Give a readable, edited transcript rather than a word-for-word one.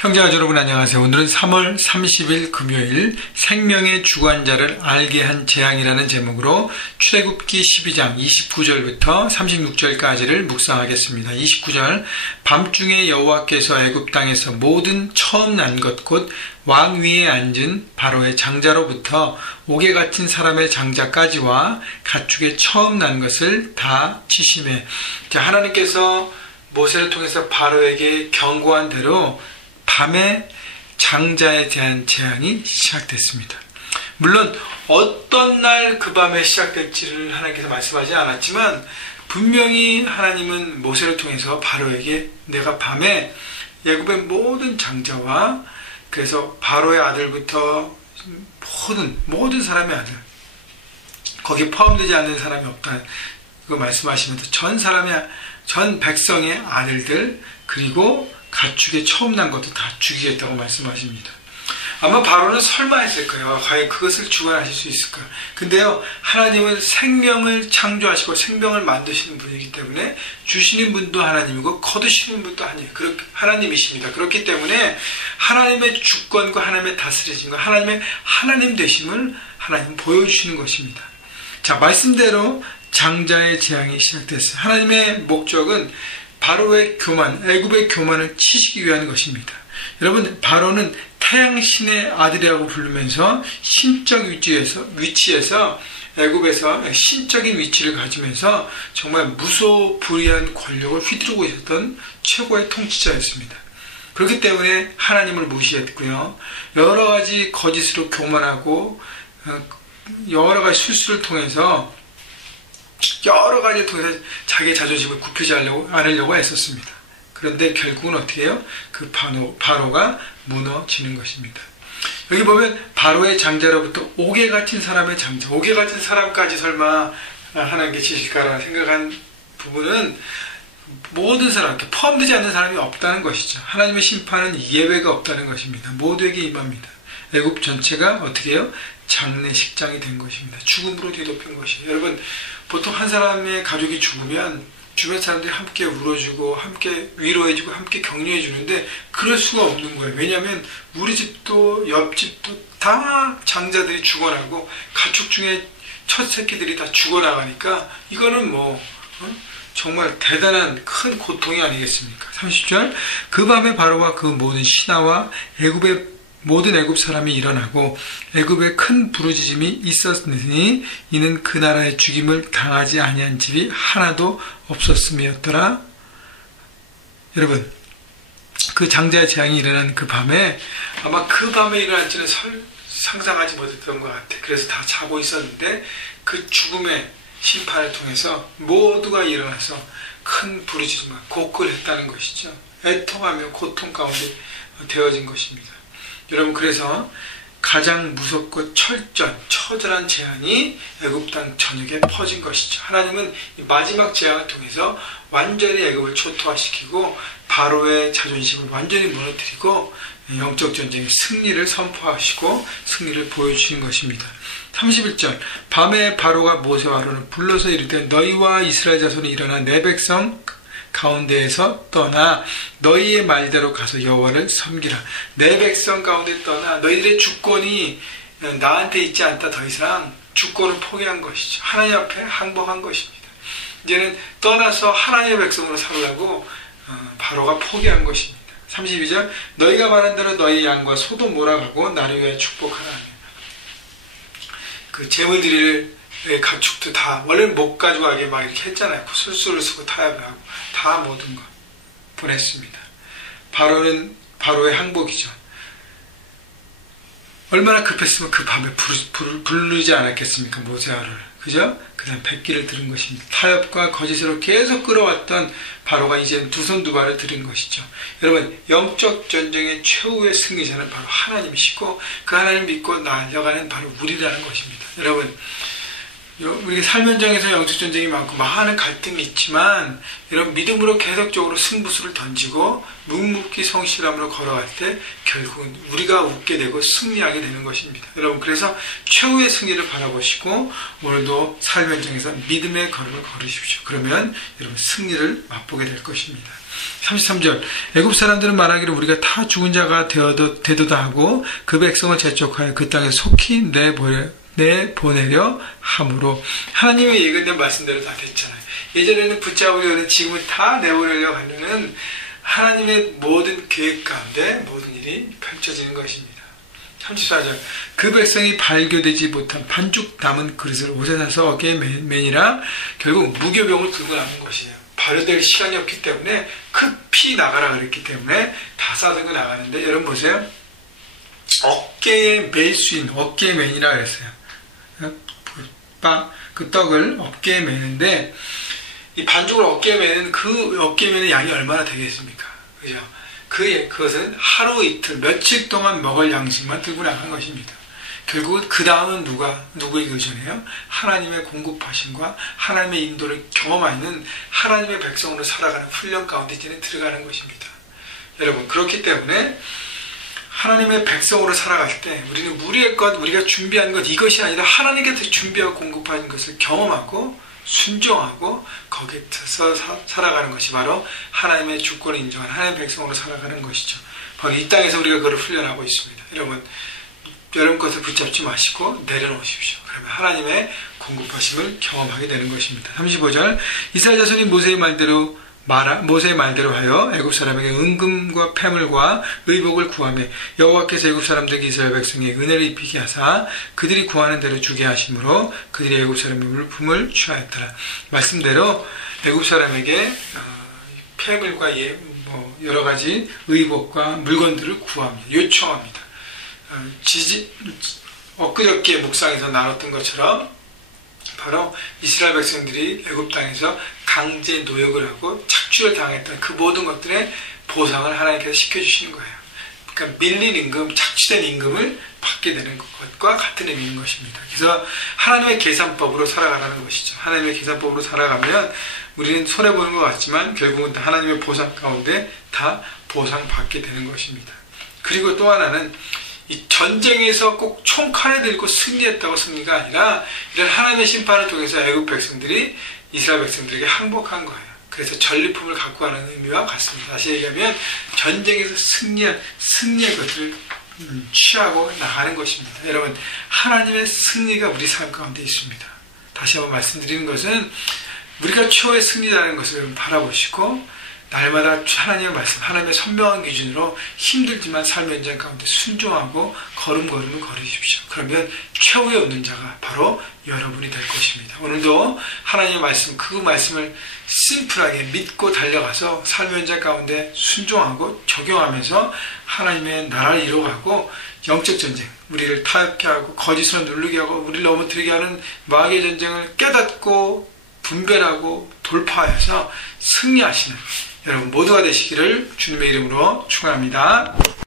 형제가 여러분 안녕하세요. 오늘은 3월 30일 금요일 생명의 주관자를 알게 한 재앙이라는 제목으로 출애굽기 12장 29절부터 36절까지를 묵상하겠습니다. 29절 밤중에 여호와께서 애굽 땅에서 모든 처음 난 것 곧 왕 위에 앉은 바로의 장자로부터 옥에 갇힌 사람의 장자까지와 가축의 처음 난 것을 다 치시매. 하나님께서 모세를 통해서 바로에게 경고한 대로 밤에 장자에 대한 재앙이 시작됐습니다. 물론 어떤 날 그 밤에 시작될지를 하나님께서 말씀하지 않았지만 분명히 하나님은 모세를 통해서 바로에게 내가 밤에 애굽의 모든 장자와 그래서 바로의 아들부터 모든 사람의 아들 거기에 포함되지 않는 사람이 없다 그거 말씀하시면서 전 백성의 아들들 그리고 가축의 처음 난 것도 다 죽이겠다고 말씀하십니다. 아마 바로는 설마 했을 거예요. 과연 그것을 주관하실 수 있을까? 근데요, 하나님은 생명을 창조하시고 생명을 만드시는 분이기 때문에 주시는 분도 하나님이고 거두시는 분도 하나님이십니다. 그렇기 때문에 하나님의 주권과 하나님의 다스리심과 하나님의 하나님 되심을 하나님 보여주시는 것입니다. 자, 말씀대로 장자의 재앙이 시작됐어요. 하나님의 목적은 바로의 교만, 애굽의 교만을 치시기 위한 것입니다. 여러분, 바로는 태양신의 아들이라고 부르면서 신적 위치에서 애굽에서 신적인 위치를 가지면서 정말 무소불위한 권력을 휘두르고 있었던 최고의 통치자였습니다. 그렇기 때문에 하나님을 무시했고요. 여러 가지 거짓으로 교만하고 여러 가지 술수를 통해서 여러 가지를 통해서 자기의 자존심을 굽히지 않으려고 애썼습니다. 그런데 결국은 어떻게 해요? 그 바로가 무너지는 것입니다. 여기 보면 바로의 장자로부터 옥에 갇힌 사람의 장자, 옥에 갇힌 사람까지 설마 하나님께 지실까라 생각한 부분은 모든 사람, 포함되지 않는 사람이 없다는 것이죠. 하나님의 심판은 예외가 없다는 것입니다. 모두에게 임합니다. 애굽 전체가 어떻게 해요? 장례식장이 된 것입니다. 죽음으로 뒤덮인 것이에요. 여러분, 보통 한 사람의 가족이 죽으면 주변 사람들이 함께 울어주고 함께 위로해주고 함께 격려해주는데 그럴 수가 없는 거예요. 왜냐하면 우리 집도 옆집도 다 장자들이 죽어나고 가축 중에 첫 새끼들이 다 죽어나가니까 이거는 정말 대단한 큰 고통이 아니겠습니까? 30절 그 밤에 바로와 그 모든 신하와 모든 애굽 사람이 일어나고 애굽에 큰 부르짖음이 있었으니 이는 그 나라의 죽임을 당하지 아니한 집이 하나도 없었음이었더라. 여러분, 그 장자의 재앙이 일어난 그 밤에 아마 그 밤에 일어날지는 상상하지 못했던 것 같아. 그래서 다 자고 있었는데 그 죽음의 심판을 통해서 모두가 일어나서 큰 부르짖음과 곡을 했다는 것이죠. 애통하며 고통 가운데 되어진 것입니다. 여러분, 그래서 가장 무섭고 처절한 재앙이 애굽 땅 전역에 퍼진 것이죠. 하나님은 이 마지막 재앙을 통해서 완전히 애굽을 초토화시키고 바로의 자존심을 완전히 무너뜨리고 영적 전쟁의 승리를 선포하시고 승리를 보여주신 것입니다. 31절 밤에 바로가 모세와 아론을 불러서 이르되 너희와 이스라엘 자손이 일어나 내 백성 가운데에서 떠나 너희의 말대로 가서 여호와를 섬기라. 내 백성 가운데 떠나 너희들의 주권이 나한테 있지 않다. 더 이상 주권을 포기한 것이죠. 하나님 앞에 항복한 것입니다. 이제는 떠나서 하나님의 백성으로 살라고 바로가 포기한 것입니다. 32절 너희가 말한 대로 너희 양과 소도 몰아가고 나를 위하여 축복하라. 그 재물 드릴 가축도 다 원래는 못 가져가게 막 이렇게 했잖아요. 술수를 쓰고 타협을 하고 다 모든 것 보냈습니다. 바로는 바로의 항복이죠. 얼마나 급했으면 그 밤에 부르지 않았겠습니까? 모세아를 그죠? 그 다음 백기를 들은 것입니다. 타협과 거짓으로 계속 끌어왔던 바로가 이제 두 손 두 발을 들은 것이죠. 여러분, 영적 전쟁의 최후의 승리자는 바로 하나님이시고 그 하나님 믿고 나아가는 바로 우리라는 것입니다. 여러분, 우리 삶 현장에서 영적 전쟁이 많고 많은 갈등이 있지만 여러분, 믿음으로 계속적으로 승부수를 던지고 묵묵히 성실함으로 걸어갈 때 결국은 우리가 웃게 되고 승리하게 되는 것입니다. 여러분, 그래서 최후의 승리를 바라보시고 오늘도 삶 현장에서 믿음의 걸음을 걸으십시오. 그러면 여러분 승리를 맛보게 될 것입니다. 33절 애굽 사람들은 말하기를 우리가 다 죽은 자가 되도다 하고 그 백성을 재촉하여 그 땅에 속히 내보내려 함으로 하나님의 예견된 말씀대로 다 됐잖아요. 예전에는 붙잡으려는 지금은 다 내보내려고 하려는 하나님의 모든 계획 가운데 모든 일이 펼쳐지는 것입니다. 34절 그 백성이 발교되지 못한 반죽 담은 그릇을 옷에 사서 어깨에 매니라. 결국 무교병을 들고 나온 것이에요. 발효될 시간이 없기 때문에 급히 나가라 그랬기 때문에 다 싸들고 나가는데 여러분 보세요. 어깨에 맬 수 있는 어깨에 매니라 그랬어요. 그 떡을 어깨에 매는데 이 반죽을 어깨에 매는 그 어깨에 매는 양이 얼마나 되겠습니까? 그죠? 그것은 하루 이틀 며칠 동안 먹을 양식만 들고 나간 것입니다. 결국은 그 다음은 누구에게 의존해요? 하나님의 공급하심과 하나님의 인도를 경험하는 하나님의 백성으로 살아가는 훈련 가운데 이제는 들어가는 것입니다. 여러분 그렇기 때문에 하나님의 백성으로 살아갈 때 우리는 우리의 것, 우리가 준비한 것 이것이 아니라 하나님께서 준비하고 공급하는 것을 경험하고 순종하고 거기서 살아가는 것이 바로 하나님의 주권을 인정한 하나님의 백성으로 살아가는 것이죠. 바로 이 땅에서 우리가 그걸 훈련하고 있습니다. 여러분 것을 붙잡지 마시고 내려놓으십시오. 그러면 하나님의 공급하심을 경험하게 되는 것입니다. 35절 이스라엘 자손이 모세의 말대로 하여 애굽 사람에게 은금과 폐물과 의복을 구하며 여호와께서 애굽 사람들에게 이스라엘 백성에게 은혜를 입히게 하사 그들이 구하는 대로 주게 하심으로 그들이 애굽 사람의 물품을 취하였더라. 말씀대로 애굽 사람에게 폐물과 여러 가지 의복과 물건들을 구합니다. 요청합니다. 엊그저께 묵상에서 나눴던 것처럼 바로 이스라엘 백성들이 애굽 땅에서 강제 노역을 하고 착취를 당했던 그 모든 것들의 보상을 하나님께서 시켜주시는 거예요. 그러니까 밀린 임금, 착취된 임금을 받게 되는 것과 같은 의미인 것입니다. 그래서 하나님의 계산법으로 살아가라는 것이죠. 하나님의 계산법으로 살아가면 우리는 손해보는 것 같지만 결국은 하나님의 보상 가운데 다 보상받게 되는 것입니다. 그리고 또 하나는 이 전쟁에서 꼭 총칼을 들고 승리했다고 승리가 아니라 이런 하나님의 심판을 통해서 애굽 백성들이 이스라엘 백성들에게 항복한 거예요. 그래서 전리품을 갖고 가는 의미와 같습니다. 다시 얘기하면 전쟁에서 승리의 것을 취하고 나가는 것입니다. 여러분 하나님의 승리가 우리 삶 가운데 있습니다. 다시 한번 말씀드리는 것은 우리가 최후의 승리라는 것을 바라보시고 날마다 하나님의 말씀, 하나님의 선명한 기준으로 힘들지만 삶의 현장 가운데 순종하고 걸음걸음을 걸으십시오. 그러면 최후에 얻는 자가 바로 여러분이 될 것입니다. 오늘도 하나님의 말씀, 그 말씀을 심플하게 믿고 달려가서 삶의 현장 가운데 순종하고 적용하면서 하나님의 나라를 이루어가고 영적 전쟁, 우리를 타협케 하고 거짓으로 누르게 하고 우리를 넘어뜨리게 하는 마귀의 전쟁을 깨닫고 분별하고 돌파해서 승리하시는 여러분 모두가 되시기를 주님의 이름으로 축원합니다.